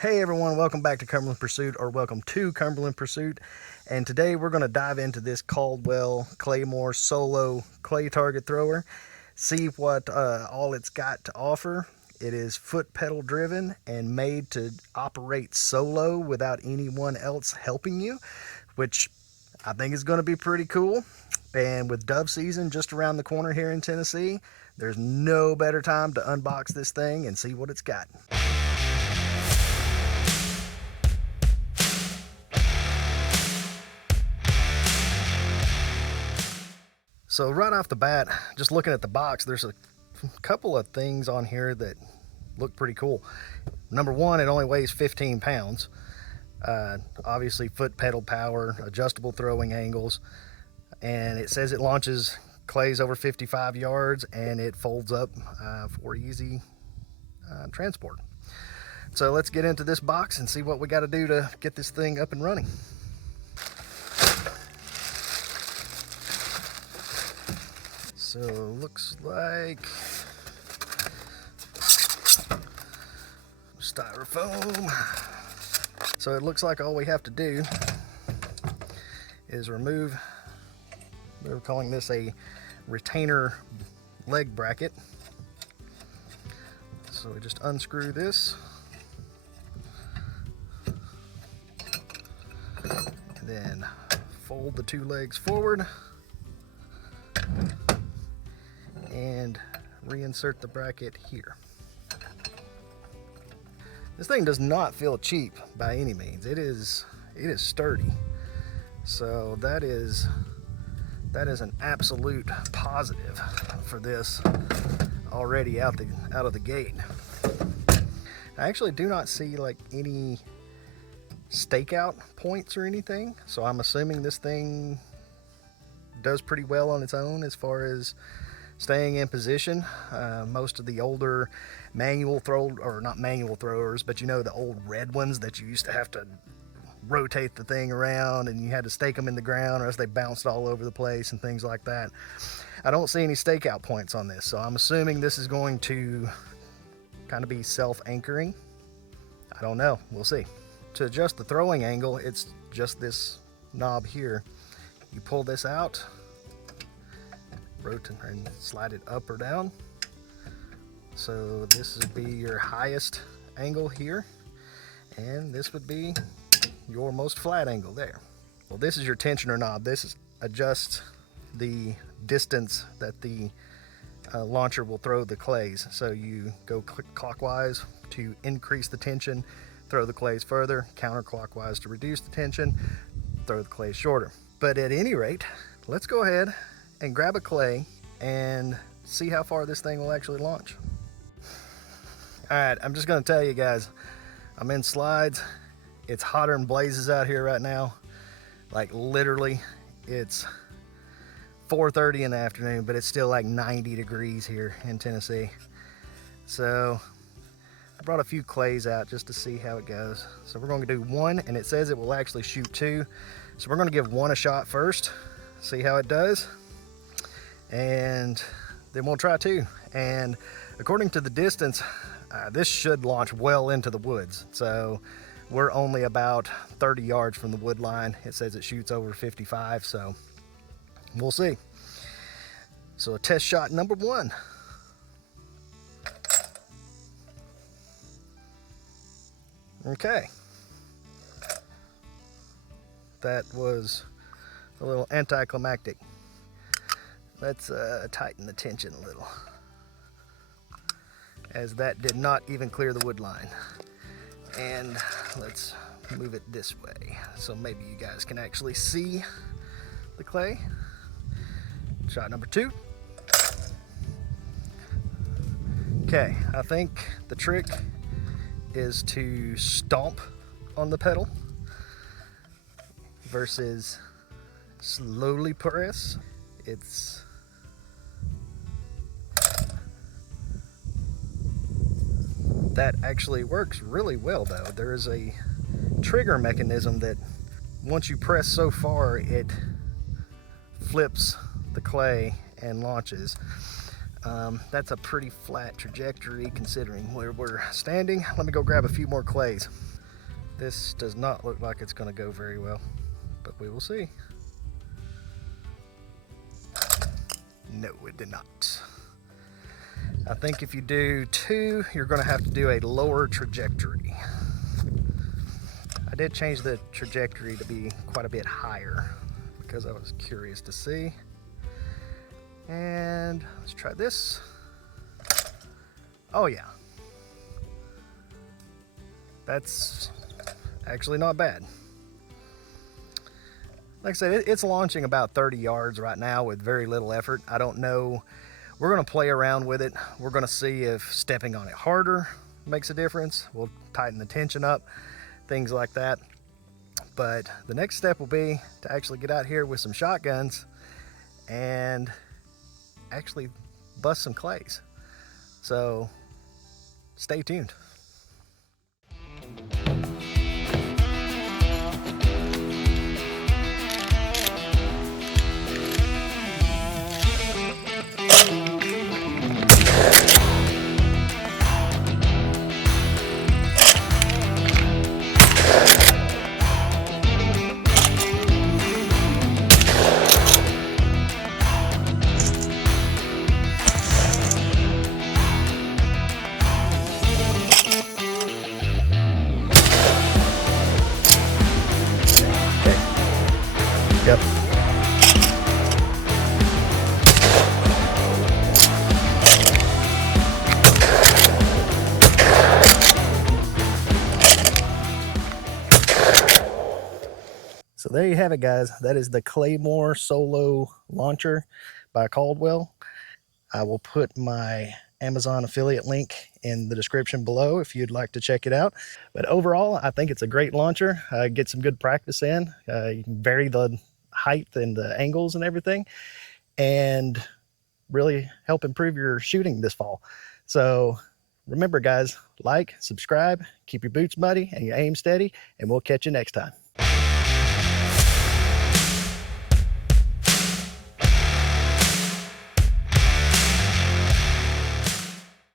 Hey everyone, welcome back to Cumberland Pursuit, or welcome to Cumberland Pursuit. And today we're going to dive into this Caldwell Claymore Solo clay target thrower, see what all it's got to offer. It is foot pedal driven and made to operate solo without anyone else helping you, which I think is going to be pretty cool. And with dove season just around the corner here in Tennessee, there's no better time to unbox this thing and see what it's got. So right off the bat, just looking at the box, there's a couple of things on here that look pretty cool. Number one, it only weighs 15 pounds. Obviously foot pedal power, adjustable throwing angles, and it says it launches clays over 55 yards and it folds up for easy transport. So let's get into this box and see what we got to do to get this thing up and running. So looks like styrofoam. So it looks like all we have to do is remove, we're calling this a retainer leg bracket. So we just unscrew this and then fold the two legs forward and reinsert the bracket here. This thing does not feel cheap by any means. It is sturdy. So that is an absolute positive for this already out of the gate. I actually do not see like any stakeout points or anything, so I'm assuming this thing does pretty well on its own as far as staying in position. Most of the older manual not manual throwers, but you know, the old red ones that you used to have to rotate the thing around and you had to stake them in the ground or else they bounced all over the place and things like that. I don't see any stakeout points on this, so I'm assuming this is going to kind of be self-anchoring. I don't know, we'll see. To adjust the throwing angle, it's just this knob here. You pull this out, rotate and slide it up or down. So this would be your highest angle here, and this would be your most flat angle there. Well, this is your tensioner knob. This adjusts the distance that the launcher will throw the clays. So you go clockwise to increase the tension, throw the clays further, counterclockwise to reduce the tension, throw the clays shorter. But at any rate, let's go ahead and grab a clay and see how far this thing will actually launch. All right, I'm just gonna tell you guys, I'm in slides. It's hotter than blazes out here right now. Like literally, it's 4:30 in the afternoon, but it's still like 90 degrees here in Tennessee. So I brought a few clays out just to see how it goes. So we're gonna do one, and it says it will actually shoot two. So we're gonna give one a shot first, see how it does, and then we'll try two. And according to the distance, this should launch well into the woods. So we're only about 30 yards from the wood line. It says it shoots over 55, so we'll see. So test shot number one. Okay. That was a little anticlimactic. Let's tighten the tension a little, as that did not even clear the wood line. And let's move it this way so maybe you guys can actually see the clay. Shot number two. Okay, I think the trick is to stomp on the pedal versus slowly press. That actually works really well though. There is a trigger mechanism that once you press so far, it flips the clay and launches. That's a pretty flat trajectory considering where we're standing. Let me go grab a few more clays. This does not look like it's going to go very well, but we will see. No, it did not. I think if you do 2, you're going to have to do a lower trajectory. I did change the trajectory to be quite a bit higher because I was curious to see. And let's try this. Oh yeah. That's actually not bad. Like I said, it's launching about 30 yards right now with very little effort. I don't know. We're going to play around with it. We're going to see if stepping on it harder makes a difference. We'll tighten the tension up, things like that. But the next step will be to actually get out here with some shotguns and actually bust some clays. So stay tuned. Yep. So there you have it, guys. That is the Claymore Solo launcher by Caldwell. I will put my Amazon affiliate link in the description below if you'd like to check it out. But overall, I think it's a great launcher. Get some good practice in. You can vary the height and the angles and everything, and really help improve your shooting this fall. So remember, guys, like, subscribe, keep your boots muddy and your aim steady, and we'll catch you next time.